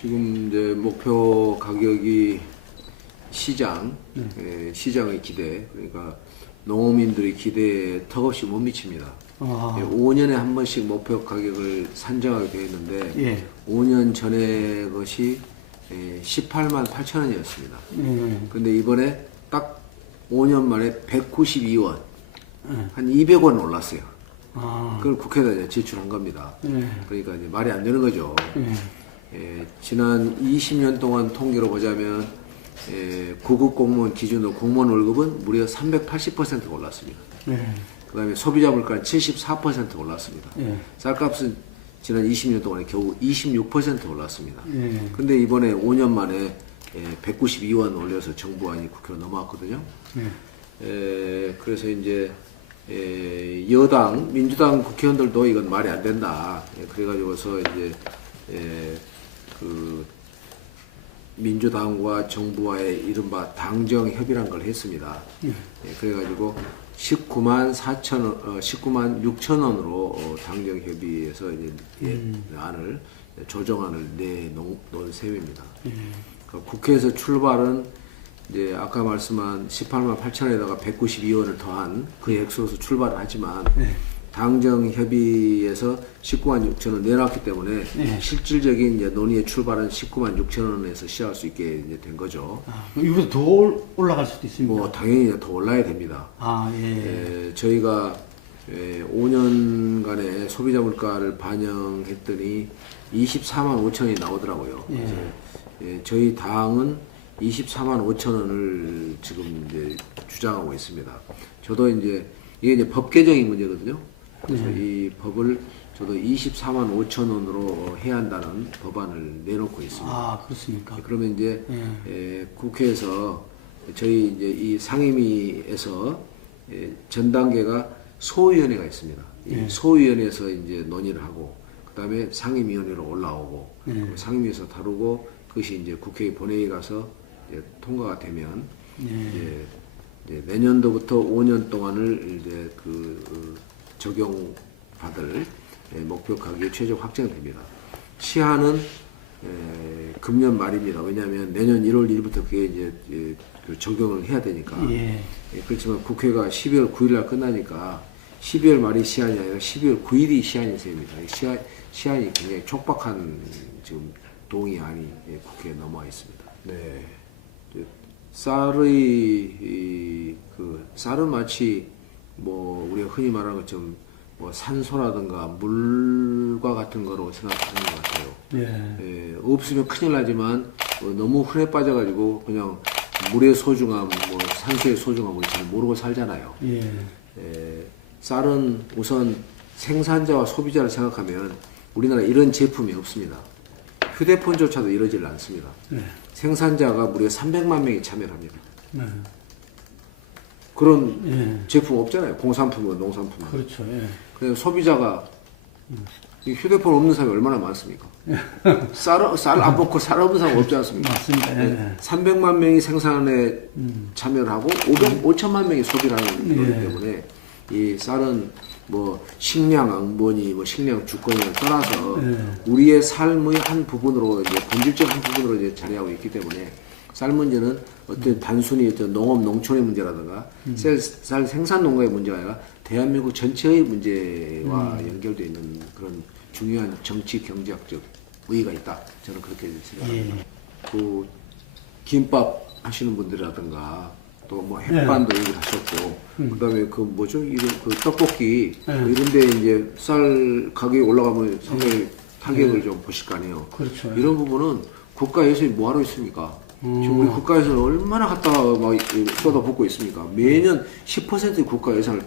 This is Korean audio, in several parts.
지금 이제 목표 가격이 시장의 기대, 그러니까 농민들의 기대에 턱없이 못 미칩니다. 5년에 한 번씩 목표 가격을 산정하게 되어 있는데, 예. 5년 전에 것이 18만 8천 원이었습니다. 근데 이번에 딱 5년 만에 192원, 한 200원 올랐어요. 그걸 국회에다 이제 제출한 겁니다. 그러니까 이제 말이 안 되는 거죠. 지난 20년 동안 통계로 보자면 9급 공무원 기준으로 공무원 월급은 무려 380% 올랐습니다. 그 다음에 소비자 물가는 74% 올랐습니다. 쌀값은 지난 20년 동안에 겨우 26% 올랐습니다. 근데 이번에 5년 만에 192원 올려서 정부안이 국회로 넘어왔거든요. 그래서 이제 여당, 민주당 국회의원들도 이건 말이 안 된다. 그래가지고서 이제 그 민주당과 정부와의 이른바 당정 협의란 걸 했습니다. 그래가지고 19만 6천 원으로 당정 협의에서 이제 안을 조정안을 내놓은 셈입니다. 그러니까 국회에서 출발은 이제 아까 말씀한 18만 8천원에다가 192원을 더한 그 액수로서 출발을 하지만 당정 협의에서 19만 6천 원 내놨기 때문에 실질적인 이제 논의의 출발은 19만 6천 원에서 시작할 수 있게 이제 된 거죠. 이보다 더 올라갈 수도 있습니다. 뭐 당연히 더 올라야 됩니다. 저희가 5년간의 소비자 물가를 반영했더니 24만 5천 원이 나오더라고요. 그래서 저희 당은 24만 5천 원을 지금 이제 주장하고 있습니다. 저도 이제 이게 이제 법 개정이 문제거든요. 그래서 이 법을 저도 24만 5천 원으로 해야 한다는 법안을 내놓고 있습니다. 아, 그렇습니까? 그러면 이제 국회에서 저희 이제 이 상임위에서 전 단계가 소위원회가 있습니다. 이 소위원회에서 이제 논의를 하고 그다음에 상임위원회로 올라오고 상임위에서 다루고 그것이 이제 국회 본회의 가서 이제 통과가 되면 이제 내년도부터 5년 동안을 이제 적용받을 목표 가격이 최종 확정됩니다. 시한은 금년 말입니다. 왜냐하면 내년 1월 1일부터 그게 이제 적용을 해야 되니까. 그렇지만 국회가 12월 9일날 끝나니까 12월 말이 시한이 아니라 12월 9일이 시한이 셈입니다. 시한이 굉장히 촉박한 지금 동의안이 국회에 넘어와 있습니다. 네. 쌀은 마치 뭐 우리가 흔히 말하는 것처럼 뭐 산소라든가 물과 같은 거로 생각하는 것 같아요. 없으면 큰일 나지만 너무 흔해 빠져가지고 그냥 물의 소중함, 뭐 산소의 소중함을 잘 모르고 살잖아요. 쌀은 우선 생산자와 소비자를 생각하면 우리나라 이런 제품이 없습니다. 휴대폰조차도 이러질 않습니다. 생산자가 무려 300만 명이 참여를 합니다. 그런 제품 없잖아요. 공산품은 농산품은. 그렇죠. 그래서 소비자가 이 휴대폰 없는 사람이 얼마나 많습니까? 쌀 안 먹고 쌀 없는 사람 없지 않습니까? 맞습니다. 300만 명이 생산에 참여를 하고 5천만 명이 소비를 하는 거기 때문에 이 쌀은 뭐 식량 안보니 뭐 식량 주권을 떠나서 우리의 삶의 한 부분으로 이제 본질적 한 부분으로 이제 자리하고 있기 때문에 쌀 문제는 어떤 단순히 어떤 농업 농촌의 문제라든가 쌀 생산 농가의 문제가 아니라 대한민국 전체의 문제와 연결되어 있는 그런 중요한 정치 경제학적 의의가 있다. 저는 그렇게 생각합니다. 그 김밥 하시는 분들이라든가 또 뭐 햇반도 얘기하셨고 그다음에 그 뭐죠 이런 그 떡볶이 이런데 이제 쌀 가격이 올라가면 상당히 타격을 좀 보실 거 아니에요. 그렇죠. 이런 부분은 국가 예산이 뭐하러 있습니까? 지금 우리 국가 예산을 얼마나 갖다가 막 쏟아붓고 있습니까? 매년 10%의 국가 예산을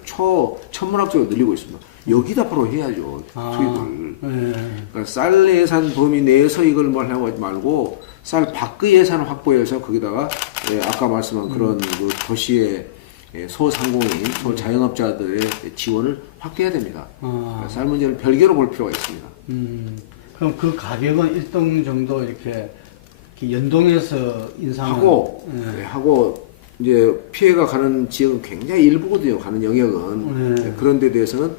천문학적으로 늘리고 있습니다. 여기다 바로 해야죠. 투입을. 그러니까 쌀 예산 범위 내에서 이걸 뭘 하고 하지 말고 쌀 밖의 예산을 확보해서 거기다가 아까 말씀한 그런 그 도시의 소상공인, 소자영업자들의 지원을 확대해야 됩니다. 그러니까 쌀 문제는 별개로 볼 필요가 있습니다. 그럼 그 가격은 일정 정도 이렇게 연동해서 하고 이제 피해가 가는 지역은 굉장히 일부거든요. 가는 영역은 그런 데 대해서는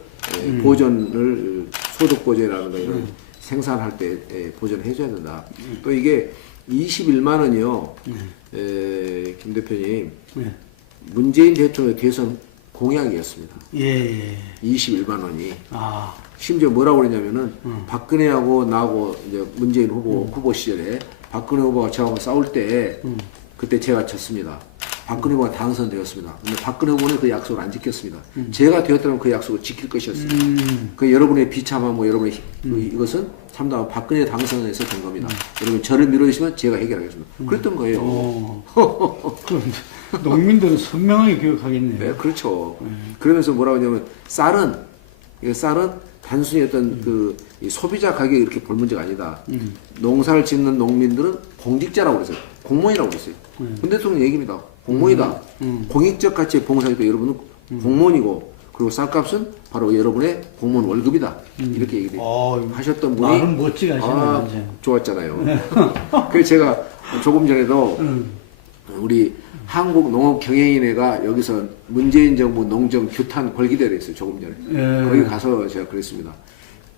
보전을 소득 보전이라든가 이런 생산할 때 보전을 해줘야 된다. 또 이게 21만 원이요. 김 대표님, 문재인 대통령의 대선 공약이었습니다. 예. 21만 원이. 아. 심지어 뭐라고 그랬냐면은 박근혜하고 나하고 이제 문재인 후보 시절에 박근혜 후보가 저하고 싸울 때 그때 제가 졌습니다. 박근혜 후보가 당선되었습니다. 근데 박근혜 후보는 그 약속을 안 지켰습니다. 제가 되었다면 그 약속을 지킬 것이었습니다. 그 여러분의 비참함, 뭐 여러분의 이것은 참담한 박근혜 당선에서 된 겁니다. 여러분 저를 밀어주시면 제가 해결하겠습니다. 그랬던 거예요. 농민들은 선명하게 기억하겠네요. 네, 그렇죠. 그러면서 뭐라고 하냐면 쌀은 단순히 어떤 이 소비자 가격이 이렇게 볼 문제가 아니다. 농사를 짓는 농민들은 공직자라고 그랬어요. 공무원이라고 그랬어요. 문 대통령 얘기입니다. 공무원이다. 공익적 가치의 봉사니까 여러분은 공무원이고, 그리고 쌀값은 바로 여러분의 공무원 월급이다. 이렇게 얘기를 하셨던 분이. 말은 멋지게 하셨네요. 좋았잖아요. 그래서 제가 조금 전에도 우리 한국농업경영인회가 여기서 문재인 정부 농정 규탄 벌기대회를 했어요. 조금 전에. 거기 가서 제가 그랬습니다.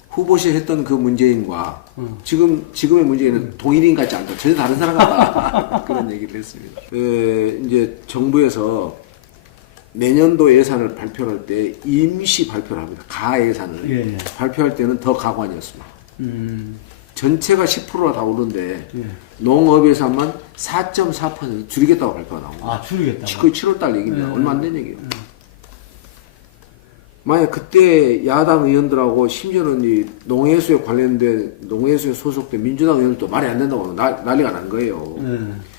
후보시 했던 그 문재인과 지금의 문재인은 동일인 같지 않다. 전혀 다른 사람 같다. 그런 얘기를 했습니다. 이제 정부에서 내년도 예산을 발표할 때 임시 발표를 합니다. 가 예산을. 발표할 때는 더 가관이었습니다. 전체가 10%가 다 오르는데 농업 예산만 4.4% 줄이겠다고 발표가 나옵니다. 아, 줄이겠다고? 그 7월달 얘기입니다. 얼마 안 된 얘기예요. 만약 그때 야당 의원들하고 심지어는 이 농해수에 관련된 농해수에 소속된 민주당 의원들도 말이 안 된다고 난리가 난 거예요.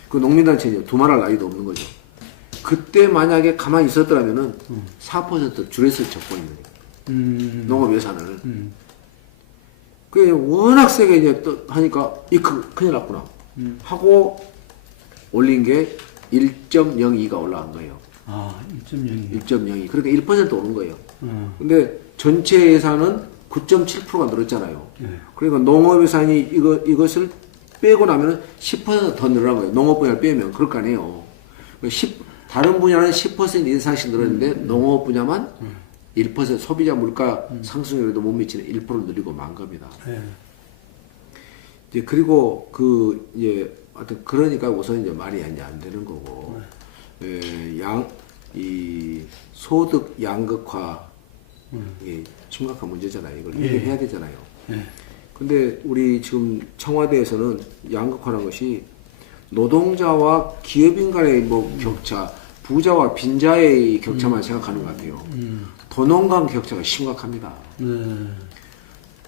그 농민단체는 두말할 나위도 없는 거죠. 그때 만약에 가만히 있었더라면은 4% 줄였을 적본입니다. 농업 예산을. 그게 워낙 세게 이제 또 하니까 큰일 났구나 하고 올린 게 1.02가 올라간 거예요. 아, 1.02. 1.02. 그러니까 1% 오른 거예요. 근데 전체 예산은 9.7%가 늘었잖아요. 그러니까 농업 예산이 이것을 빼고 나면 10% 더 늘어난 거예요. 농업 분야를 빼면 그럴 거 아니에요. 다른 분야는 10% 이상씩 늘었는데 농업 분야만 1% 소비자 물가 상승률에도 못 미치는 1% 늘리고 만 겁니다. 이제 그리고 하여튼 그러니까 우선 이제 말이 이제 안 되는 거고, 이 소득 양극화 이게 심각한 문제잖아요. 이걸 해결해야 되잖아요. 근데 우리 지금 청와대에서는 양극화라는 것이 노동자와 기업인 간의 뭐 격차, 부자와 빈자의 격차만 생각하는 것 같아요. 도농 간 격차가 심각합니다.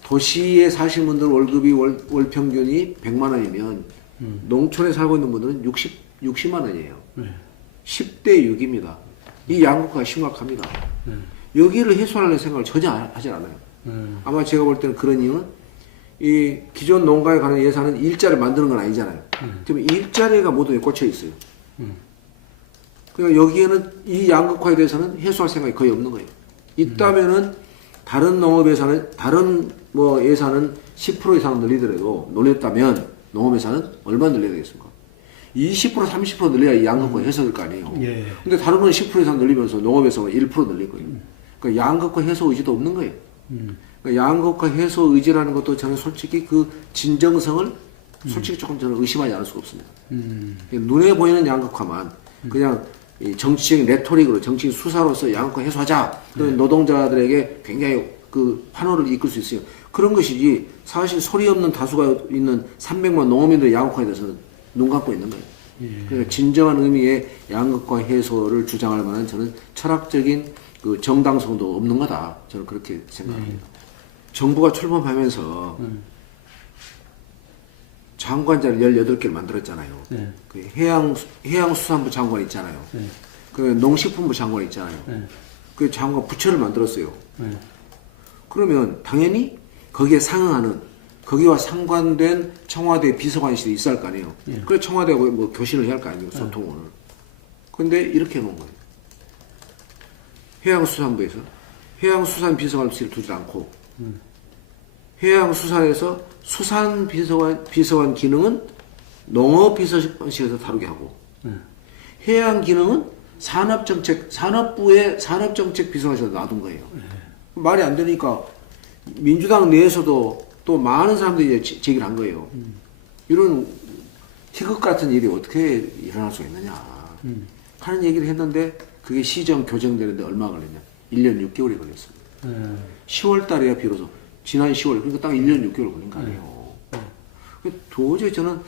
도시에 사시는 분들 월급이 월 평균이 100만 원이면 농촌에 살고 있는 분들은 60만 원이에요. 10대 6입니다. 이 양극화가 심각합니다. 여기를 해소하려는 생각을 전혀 하지 않아요. 아마 제가 볼 때는 그런 이유는 이 기존 농가에 가는 예산은 일자리를 만드는 건 아니잖아요. 그러면 일자리가 모두에 꽂혀 있어요. 그러니까 여기에는 이 양극화에 대해서는 해소할 생각이 거의 없는 거예요. 있다면은 다른 농업 예산은 다른 뭐 예산은 10% 이상 늘렸다면 농업 예산은 얼마 늘려야 되겠습니까? 20% 30% 늘려야 이 양극화 해소될 거 아니에요. 근데 다른 건 10% 이상 늘리면서 농업 예산은 1% 늘릴 거예요. 그러니까 양극화 해소 의지도 없는 거예요. 그러니까 양극화 해소 의지라는 것도 저는 솔직히 그 진정성을 솔직히 조금 저는 의심하지 않을 수가 없습니다. 눈에 보이는 양극화만 그냥 이 정치적인 레토릭으로 정치적 수사로서 양극화 해소하자. 그런 노동자들에게 굉장히 그 환호를 이끌 수 있어요. 그런 것이지 사실 소리 없는 다수가 있는 300만 농어민들의 양극화에 대해서는 눈 감고 있는 거예요. 그러니까 진정한 의미의 양극화 해소를 주장할 만한 저는 철학적인 그 정당성도 없는 거다. 저는 그렇게 생각합니다. 정부가 출범하면서 장관자를 18개를 만들었잖아요. 그 해양수산부 장관 있잖아요. 그 농식품부 장관 있잖아요. 그 장관 부처를 만들었어요. 그러면 당연히 거기에 상응하는 거기와 상관된 청와대 비서관실이 있어야 할 거 아니에요. 그래서 청와대하고 뭐 교신을 해야 할 거 아니에요. 소통을. 근데 이렇게 해놓은 거예요. 해양수산부에서 해양수산비서관실을 두지 않고 해양수산에서 수산비서관 기능은 농업비서관실에서 다루게 하고 해양기능은 산업부의 산업정책비서관실에서 놔둔 거예요. 말이 안 되니까 민주당 내에서도 또 많은 사람들이 이제 제기를 한 거예요. 이런 희극 같은 일이 어떻게 일어날 수 있느냐 하는 얘기를 했는데 그게 시정 교정되는데 얼마 걸렸냐? 1년 6개월이 걸렸습니다. 10월 달에야 비로소 지난 10월 그러니까 딱 1년 6개월 걸린 거 아니에요. 도저히 저는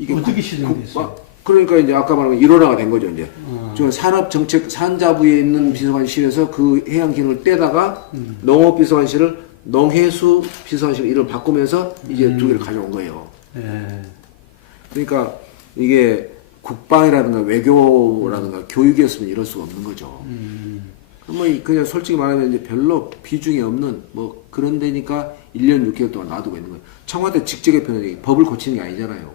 이게 어떻게 시정됐어요? 그러니까 이제 아까 말한 일원화가 된 거죠 이제. 저 산업정책 산자부에 있는 비서관실에서 그 해양기능을 떼다가 농업비서관실을 농해수 비서관실 이름을 바꾸면서 이제 두 개를 가져온 거예요. 그러니까 이게 국방이라든가 외교라든가 교육이었으면 이럴 수가 없는 거죠. 뭐 그냥 솔직히 말하면 이제 별로 비중이 없는 뭐 그런 데니까 1년 6개월 동안 놔두고 있는 거예요. 청와대 직접 개편은 법을 고치는 게 아니잖아요.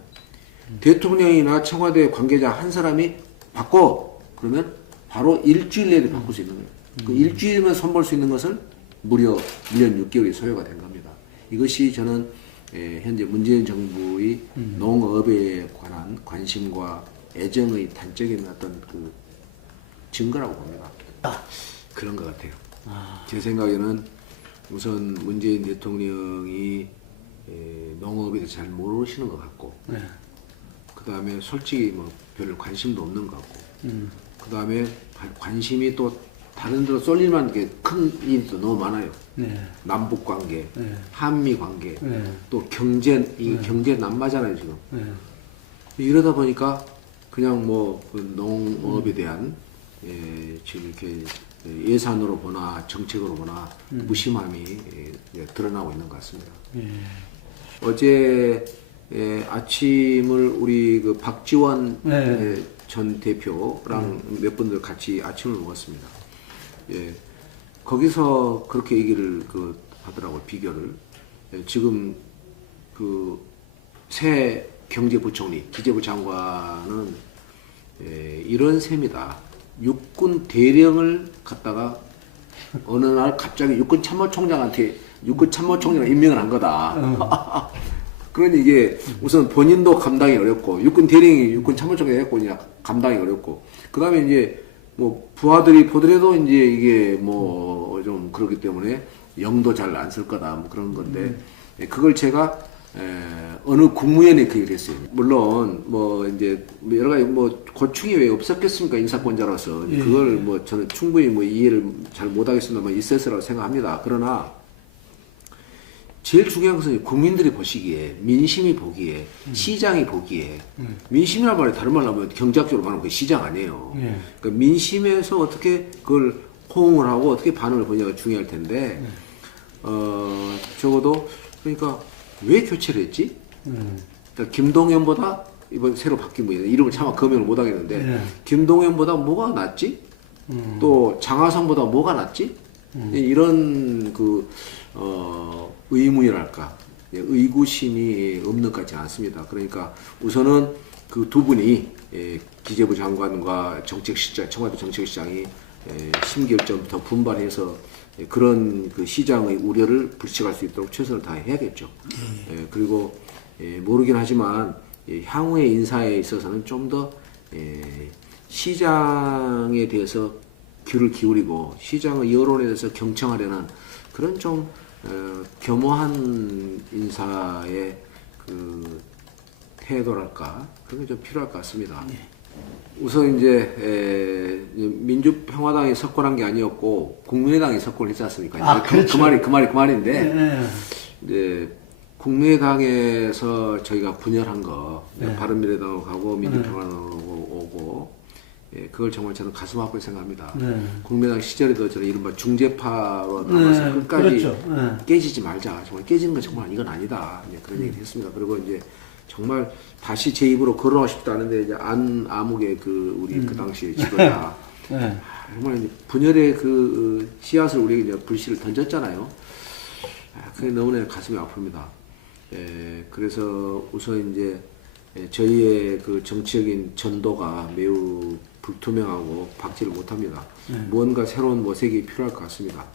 대통령이나 청와대 관계자 한 사람이 바꿔 그러면 바로 일주일 내에 바꿀 수 있는 거예요. 그 일주일이면 손볼 수 있는 것을 무려 1년 6개월이 소요가 된 겁니다. 이것이 저는 현재 문재인 정부의 농업에 관한 관심과 애정의 단적인 어떤 그 증거라고 봅니다. 그런 것 같아요. 제 생각에는 우선 문재인 대통령이 농업에 대해서 잘 모르시는 것 같고, 그 다음에 솔직히 뭐 별 관심도 없는 것 같고, 그 다음에 관심이 또 다른 데로 쏠릴만 큰 일이 또 너무 많아요. 남북 관계, 한미 관계, 또 경제, 이 경제 난마잖아요 지금. 이러다 보니까 그냥 뭐 그 농업에 대한 지금 이렇게 예산으로 보나 정책으로 보나 무심함이 드러나고 있는 것 같습니다. 어제 아침을 우리 그 박지원 전 대표랑 몇 분들 같이 아침을 먹었습니다. 거기서 그렇게 얘기를 하더라고요. 비교를. 지금 그 새 경제부총리, 기재부 장관은 이런 셈이다. 육군 대령을 갖다가 어느 날 갑자기 육군 참모총장한테 육군 참모총장을 임명을 한 거다. 그러니 이게 우선 본인도 감당이 어렵고 육군 대령이 육군 참모총장이 했고 감당이 어렵고 그 다음에 이제 뭐 부하들이 보더라도 이제 이게 뭐 좀 그렇기 때문에 영도 잘 안 쓸 거다 뭐 그런 건데 그걸 제가 어느 국무위원회 그 얘기를 했어요. 물론 뭐 이제 여러 가지 뭐 고충이 왜 없었겠습니까 인사권자로서 그걸 뭐 저는 충분히 뭐 이해를 잘 못하겠습니다만 있었으라고 생각합니다. 그러나 제일 중요한 것은 국민들이 보시기에 민심이 보기에 시장이 보기에 민심이란 말이 다른 말로 하면 경제학적으로 말하면 그게 시장 아니에요. 그러니까 민심에서 어떻게 그걸 호응을 하고 어떻게 반응을 보냐가 중요할 텐데 적어도 그러니까 왜 교체를 했지? 그러니까 김동연보다 이번 새로 바뀐 분이 이름을 차마 검명을 못 하겠는데 김동연보다 뭐가 낫지? 또 장하성보다 뭐가 낫지? 이런 그 의문이랄까 의구심이 없는 것 같지 않습니다. 그러니까 우선은 그 두 분이 기재부 장관과 정책시장, 청와대 정책시장이 심결점부터 분발해서 그런 그 시장의 우려를 불식할 수 있도록 최선을 다해야겠죠. 그리고 모르긴 하지만 향후의 인사에 있어서는 좀 더 시장에 대해서 귀를 기울이고 시장의 여론에 대해서 경청하려는 그런 좀 겸허한 인사의 그 태도랄까 그런 게 좀 필요할 것 같습니다. 우선 이제 민주평화당이 석권한 게 아니었고 국민의당이 석권을 했지 않습니까? 그렇죠. 그 말인데 이제 국민의당에서 저희가 분열한 거 바른미래당으로 가고 민주평화당으로 오고 그걸 정말 저는 가슴 아프게 생각합니다. 국민의당 시절에도 저는 이른바 중재파로 남아서 끝까지 그렇죠. 깨지지 말자. 정말 깨지는 건 정말 이건 아니다. 그런 얘기를 했습니다. 그리고 이제 정말 다시 제 입으로 거론하고 싶지 않은데 이제 안암흑의 우리 그 당시에 지도자 정말 이제 분열의 그 씨앗을 우리가 이제 불씨를 던졌잖아요. 그게 너무나 가슴이 아픕니다. 그래서 우선 이제 저희의 그 정치적인 전도가 매우 불투명하고 박지를 못합니다. 무언가 새로운 모색이 필요할 것 같습니다.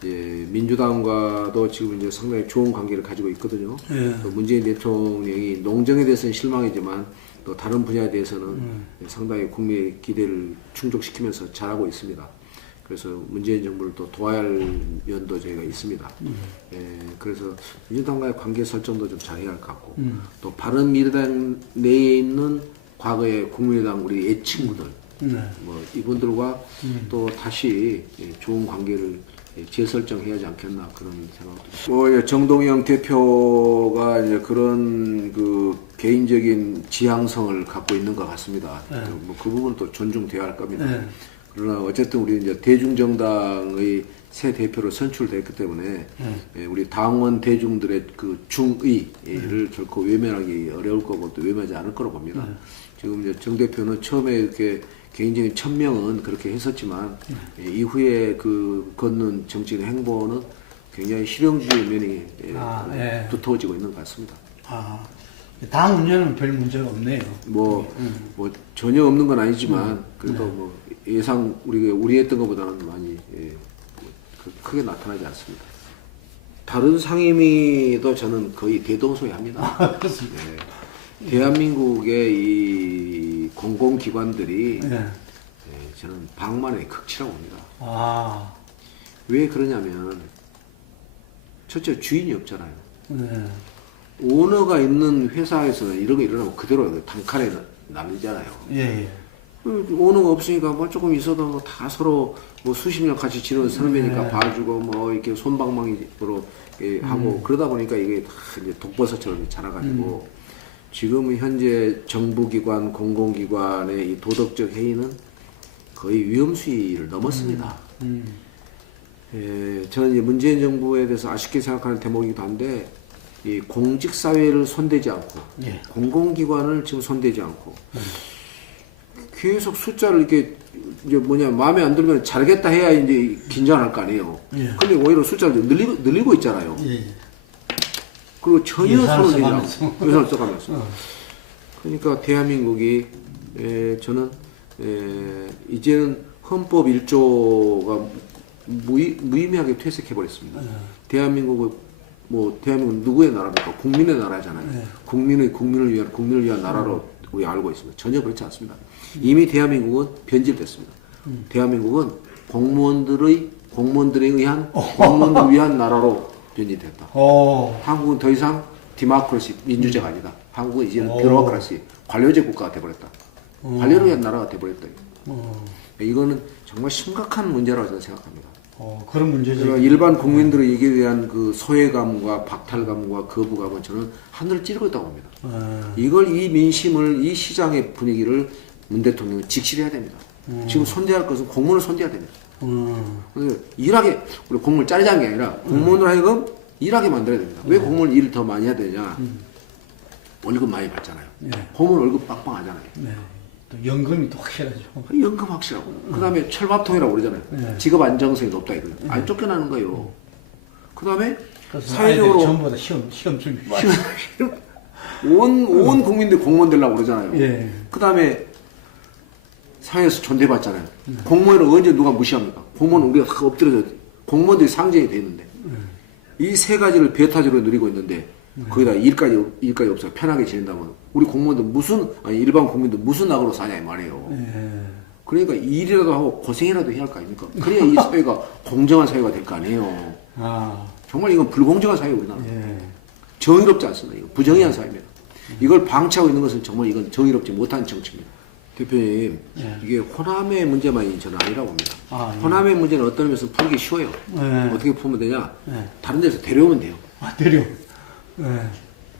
민주당과도 지금 이제 상당히 좋은 관계를 가지고 있거든요. 또 문재인 대통령이 농정에 대해서는 실망이지만 또 다른 분야에 대해서는 상당히 국민의 기대를 충족시키면서 잘하고 있습니다. 그래서 문재인 정부를 또 도와야 할 면도 저희가 있습니다. 그래서 그래서 민주당과의 관계 설정도 좀 잘해야 할 것 같고 또 바른미래당 내에 있는 과거의 국민의당 우리 옛 친구들 뭐 이분들과 또 다시 좋은 관계를 재설정해야 하지 않겠나 그런 생각도. 뭐 정동영 대표가 이제 그런 그 개인적인 지향성을 갖고 있는 것 같습니다. 뭐 그 부분 또 존중돼야 할 겁니다. 그러나 어쨌든 우리 이제 대중정당의 새 대표로 선출됐기 때문에 우리 당원 대중들의 그 중의를 결코 외면하기 어려울 거고 또 외면하지 않을 거로 봅니다. 지금 이제 정 대표는 처음에 이렇게 개인적인 천명은 그렇게 했었지만 이후에 그 걷는 정치적 행보는 굉장히 실용주의 면이 두터워지고 있는 것 같습니다. 당 운영은 별 문제가 없네요. 뭐 전혀 없는 건 아니지만 그래도 뭐 예상 우리 했던 것보다는 많이 크게 나타나지 않습니다. 다른 상임위도 저는 거의 대동소이합니다. 그렇습니다. 대한민국의 이 공공기관들이 저는 방만의 극치라고 봅니다. 왜 그러냐면 첫째 주인이 없잖아요. 오너가 있는 회사에서는 이런 거 일어나면 그대로 단칼에 나뉘잖아요. 오너가 없으니까 뭐 조금 있어도 뭐 다 서로 뭐 수십 년 같이 지내는 선배니까 봐주고 뭐 이렇게 손방망이로 하고 그러다 보니까 이게 다 이제 독버섯처럼 자라가지고 지금 현재 정부기관, 공공기관의 이 도덕적 해이는 거의 위험수위를 넘었습니다. 저는 이제 문재인 정부에 대해서 아쉽게 생각하는 대목이기도 한데 이 공직사회를 손대지 않고 공공기관을 지금 손대지 않고 계속 숫자를 이렇게 이제 마음에 안 들면 잘겠다 해야 이제 긴장할 거 아니에요. 근데 오히려 숫자를 늘리고 있잖아요. 그리고 전혀 손을 대지 않고 예산을 써가면서. 그러니까 대한민국이 저는 이제는 헌법 1조가 무의미하게 퇴색해 버렸습니다. 대한민국은 대한민국은 누구의 나라입니까? 국민의 나라잖아요. 국민을 위한 나라로 우리 알고 있습니다. 전혀 그렇지 않습니다. 이미 대한민국은 변질됐습니다. 대한민국은 공무원들에 의한 공무원들 위한 나라로 변질됐다. 한국은 더 이상 디모크라시 민주제가 아니다. 한국은 이제는 뷰로크라시 관료제 국가가 돼버렸다. 관료를 위한 나라가 돼버렸다. 이거는 정말 심각한 문제라고 저는 생각합니다. 그런 문제죠. 그러니까 일반 국민들의 얘기에 대한 그 소외감과 박탈감과 거부감은 저는 하늘을 찌르고 있다고 봅니다. 이 민심을, 이 시장의 분위기를 문 대통령은 직실해야 됩니다. 지금 손대할 것은 공무원을 손대야 됩니다. 일하게, 우리 공무원을 자르자는 게 아니라 공무원을 하여금 일하게 만들어야 됩니다. 왜 공무원 일을 더 많이 해야 되냐? 월급 많이 받잖아요. 공무원 월급 빵빵하잖아요. 또 연금이 또 확실하죠. 연금 확실하고. 그 다음에 철밥통이라고 그러잖아요. 직업 안정성이 높다 이거예요. 안 쫓겨나는 거예요. 그 다음에 사회적으로. 전부 다 시험 준비. 온 국민들 공무원 되려고 그러잖아요. 그 다음에 사회에서 존대받잖아요. 공무원을 언제 누가 무시합니까? 공무원은 우리가 다 엎드려져, 공무원들이 상징이 돼 있는데. 이 세 가지를 배타적으로 누리고 있는데, 거기다 일까지 없어요. 편하게 지낸다면. 우리 공무원들 일반 국민들 무슨 낙으로 사냐, 이 말이에요. 그러니까 일이라도 하고 고생이라도 해야 할 거 아닙니까? 그래야 이 사회가 공정한 사회가 될 거 아니에요. 정말 이건 불공정한 사회예요, 우리나라. 정의롭지 않습니다. 이거 부정의한 사회입니다. 이걸 방치하고 있는 것은 정말 이건 정의롭지 못한 정치입니다. 대표님, 이게 호남의 문제만이 저는 아니라고 봅니다. 호남의 문제는 어떤 의미에서 풀기 쉬워요. 어떻게 풀면 되냐? 다른 데서 데려오면 돼요.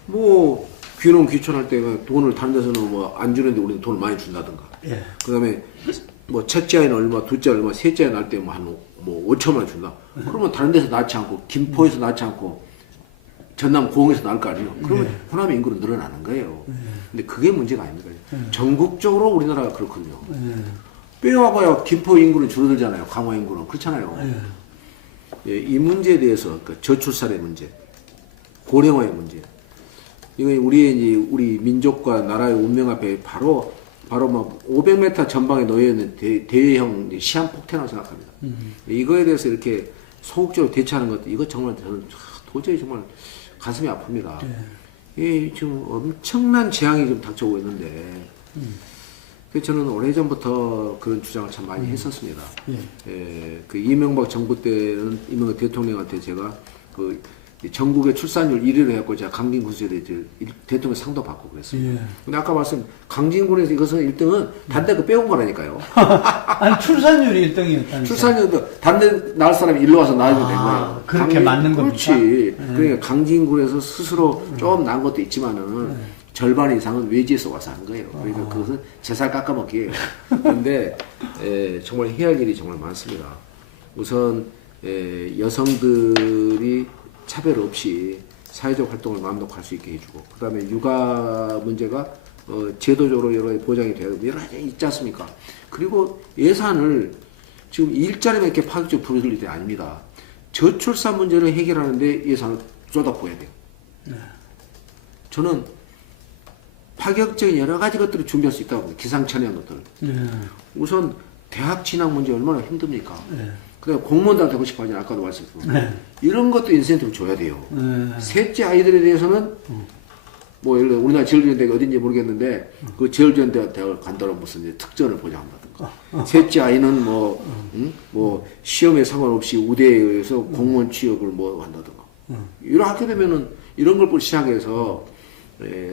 뭐 귀농 귀촌할 때 돈을 다른 데서는 뭐 안 주는데 우리는 돈을 많이 준다든가. 그다음에 뭐 첫째 아이는 얼마, 둘째 얼마, 셋째 아이 낳을 때 뭐 한 5천만 원 준다. 그러면 다른 데서 낳지 않고 김포에서 낳지 않고 전남 고흥에서 낳을 거 아니에요. 그러면 호남의 인구는 늘어나는 거예요. 근데 그게 문제가 아닙니다. 전국적으로 우리나라가 그렇거든요. 빼와봐야 김포 인구는 줄어들잖아요. 강화 인구는. 그렇잖아요. 이 문제에 대해서 저출산의 문제, 고령화의 문제, 이거 우리 민족과 나라의 운명 앞에 바로 막 500m 전방에 놓여 있는 대형 시한폭탄이라고 생각합니다. 이거에 대해서 이렇게 소극적으로 대처하는 것도 이거 정말 저는 도저히 정말 가슴이 아픕니다. 지금 엄청난 재앙이 좀 닥쳐오고 있는데, 그래서 저는 오래전부터 그런 주장을 참 많이 했었습니다. 그 이명박 정부 때는 이명박 대통령한테 제가 전국의 출산율 1위로 해갖고 제가 강진군수에 대통령 상도 받고 그랬어요. 예. 근데 아까 말씀 강진군에서 이것은 1등은 단대 그 빼온 거라니까요. 아니 출산율이 1등이었다니까. 출산율도 단대 낳을 사람이 일로 와서 낳으면 된 거예요. 그렇게 맞는 겁니까? 그렇지. 그러니까 강진군에서 스스로 좀 난 것도 있지만은 절반 이상은 외지에서 와서 한 거예요. 그러니까 그것은 제살 깎아먹기예요. 그런데 정말 해야 할 일이 정말 많습니다. 우선 여성들이 차별 없이 사회적 활동을 마음껏 할 수 있게 해주고, 그 다음에 육아 문제가 제도적으로 여러 가지 보장이 되고 여러 가지 있지 않습니까? 그리고 예산을 지금 일자리만 이렇게 파격적으로 부르실 때 아닙니다. 저출산 문제를 해결하는데 예산을 쏟아부어야 돼요. 저는 파격적인 여러 가지 것들을 준비할 수 있다고 봅니다. 기상천외한 것들을. 우선 대학 진학 문제 얼마나 힘듭니까? 그다음에 공무원도 되고 싶어 하잖아요. 아까도 말씀드렸고. 이런 것도 인센티브를 줘야 돼요. 셋째 아이들에 대해서는 뭐 예를 들어 우리나라 지역주연대가 어딘지 모르겠는데 그 지역주연대학을 간다고 무슨 이제 특전을 보장한다든가. 셋째 아이는 뭐 시험에 상관없이 우대에 의해서 공무원 취업을 뭐 한다든가. 이렇게 되면은 이런 걸 시작해서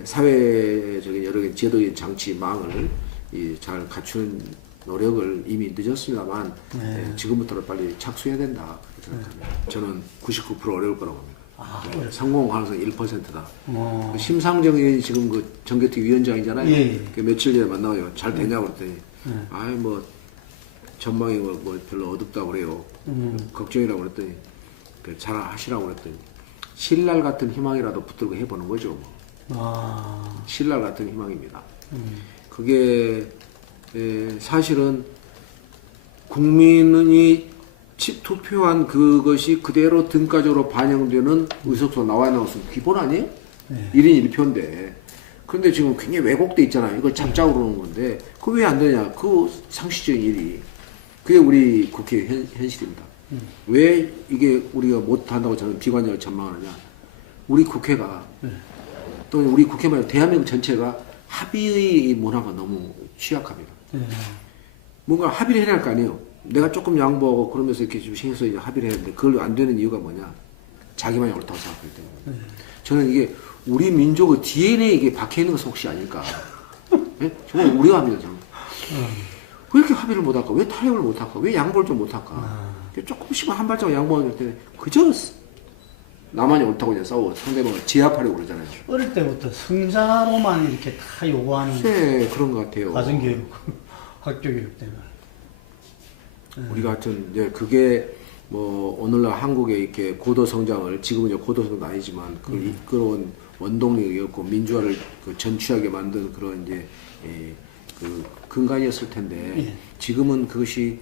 사회적인 여러 가지 제도적인 장치망을 잘 갖추는 노력을 이미 늦었습니다만 지금부터는 빨리 착수해야 된다 그렇게 생각합니다. 저는 99% 어려울 거라고 봅니다. 성공 가능성 1%다. 그 심상정 의원이 지금 그 정개특위 위원장이잖아요. 그 며칠 전에 만나가지고 잘 되냐고 그랬더니 아이 뭐 전망이 뭐 별로 어둡다고 그래요. 걱정이라고 그랬더니 잘 하시라고 그랬더니 신랄 같은 희망이라도 붙들고 해보는 거죠. 신랄 같은 희망입니다. 그게 사실은 국민이 투표한 그것이 그대로 등가적으로 반영되는 의석수가 나와야 나올 수 기본 아니에요? 1인 1표인데. 그런데 지금 굉장히 왜곡돼 있잖아요. 이걸 잡자고 그러는 건데 그거 왜 안 되냐? 그 상식적인 일이. 그게 우리 국회 현실입니다. 왜 이게 우리가 못한다고 저는 비관적으로 전망하느냐? 우리 국회가 또 우리 국회만 아니라 대한민국 전체가 합의의 문화가 너무 취약합니다. 뭔가 합의를 해야 할 거 아니에요. 내가 조금 양보하고 그러면서 이렇게 좀 신경 써서 합의를 했는데 그걸 안 되는 이유가 뭐냐? 자기만이 옳다고 생각하기 때문에. 저는 이게 우리 민족의 DNA에 이게 박혀 있는 것은 혹시 아닐까? 네? 정말 우려가 합니다, 저는. 왜 이렇게 합의를 못 할까? 왜 타협을 못 할까? 왜 양보를 좀 못 할까? 조금씩만 한 발짝 양보할 때 그저 나만이 옳다고 그냥 싸워 상대방을 제압하려고 그러잖아요. 어릴 때부터 승자로만 이렇게 다 요구하는. 네, 그런 것 같아요. 가정교육, 학교교육 때문에. 우리가 하여튼 이제 그게 뭐 오늘날 한국의 이렇게 고도 성장을 지금은 이제 고도 성장도 아니지만 그걸 이끌어온 원동력이었고 민주화를 그 전취하게 만든 그런 이제 그 근간이었을 텐데 지금은 그것이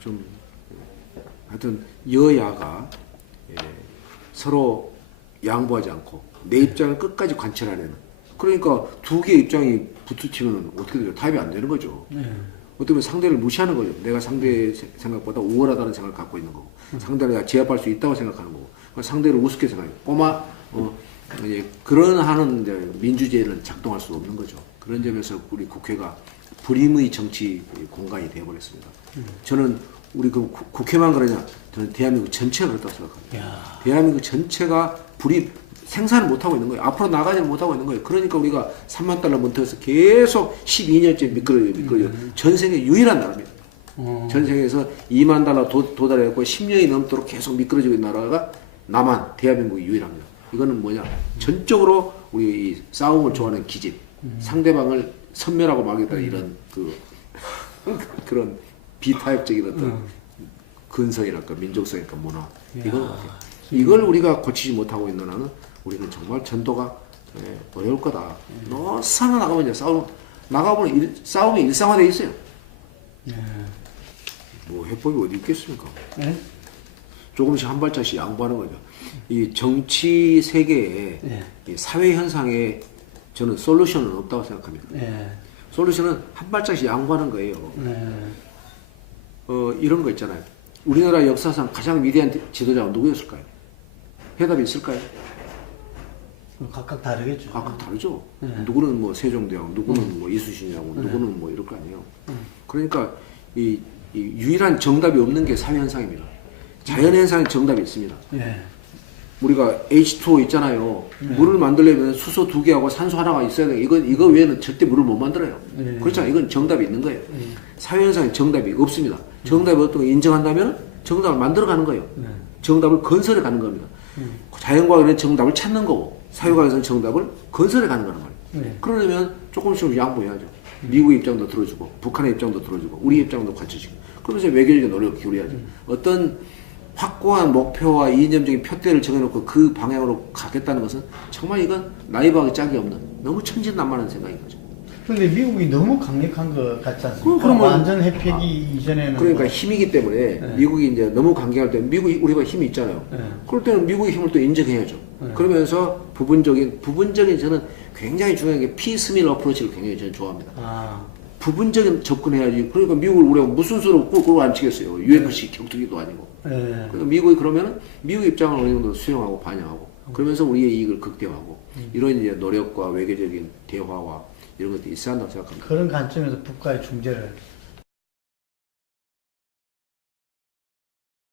좀 하여튼 여야가 서로 양보하지 않고 내 입장을 끝까지 관철하는 그러니까 두 개의 입장이 붙으치면 어떻게 되죠? 타협이 안 되는 거죠. 어떻게 보면 상대를 무시하는 거죠. 내가 상대 생각보다 우월하다는 생각을 갖고 있는 거고 상대를 내가 제압할 수 있다고 생각하는 거고 상대를 우습게 생각해요. 꼬마 그런 하는 민주주의는 작동할 수 없는 거죠. 그런 점에서 우리 국회가 불임의 정치 공간이 되어버렸습니다. 저는 우리 그 국회만 그러냐? 저는 대한민국 전체가 그렇다고 생각합니다. 대한민국 전체가 불임 생산을 못하고 있는 거예요. 앞으로 나가지 못하고 있는 거예요. 그러니까 우리가 3만 달러 문턱에서 계속 12년째 미끄러져요. 전 세계 유일한 나라입니다. 전 세계에서 2만 달러 도달해갖고 10년이 넘도록 계속 미끄러지고 있는 나라가 남한, 대한민국이 유일합니다. 이거는 뭐냐? 전적으로 우리 이 싸움을 좋아하는 기질, 상대방을 섬멸하고 말겠다 이런 그런 비타협적인 어떤 근성이랄까 민족성이랄까 문화 이건 같아요. 이걸 우리가 고치지 못하고 있는 한은 우리는 정말 전도가 어려울 거다. 너무 상하 나가면 이제 나가보면 싸움이 일상화되어 있어요. 뭐 해법이 어디 있겠습니까? 조금씩 한 발짝씩 양보하는 거죠. 이 정치 세계에 이 사회 현상에 저는 솔루션은 없다고 생각합니다. 솔루션은 한 발짝씩 양보하는 거예요. 이런 거 있잖아요. 우리나라 역사상 가장 위대한 지도자가 누구였을까요? 해답이 있을까요? 각각 다르겠죠. 각각 다르죠. 누구는 뭐 세종대왕, 누구는 뭐 이순신이라고, 누구는 뭐 이럴 거 아니에요. 그러니까 이 유일한 정답이 없는 게 사회 현상입니다. 자연 현상에 정답이 있습니다. 우리가 H2O 있잖아요. 물을 만들려면 수소 2개하고 산소 하나가 있어야 돼요. 이거 외에는 절대 물을 못 만들어요. 그렇잖아요. 이건 정답이 있는 거예요. 사회현상에 정답이 없습니다. 정답이 어떤 거 인정한다면 정답을 만들어가는 거예요. 정답을 건설해 가는 겁니다. 자연과학에는 정답을 찾는 거고 사회과학에서는 정답을 건설해 가는 거란 말이에요. 그러려면 조금씩 양보해야죠. 미국 입장도 들어주고 북한의 입장도 들어주고 우리 입장도 갖춰지고 그러면서 외교적인 노력을 기울여야죠. 어떤 확고한 목표와 이념적인 표대를 정해놓고 그 방향으로 가겠다는 것은 정말 이건 나이브하게 짝이 없는 너무 천진난만한 생각인 거죠. 그런데 미국이 너무 강력한 것 같지 않습니까? 그러면, 완전 회피하기 이전에는 그러니까 힘이기 때문에 미국이 이제 너무 강경할 때 미국이 우리가 힘이 있잖아요. 그럴 때는 미국의 힘을 또 인정해야죠. 그러면서 부분적인 저는 굉장히 중요한 게 피스밀 어프로치를 굉장히 저는 좋아합니다. 부분적인 접근해야지. 그러니까 미국을 우리가 무슨 수로 꾹 앉히겠어요. UFC 격투기도 아니고. 그러니까 미국이 그러면 미국 입장을 어느 정도 수용하고 반영하고 그러면서 우리의 이익을 극대화하고 이런 이제 노력과 외교적인 대화와 이런 것들이 있어야 한다고 생각합니다. 그런 관점에서 국가의 중재를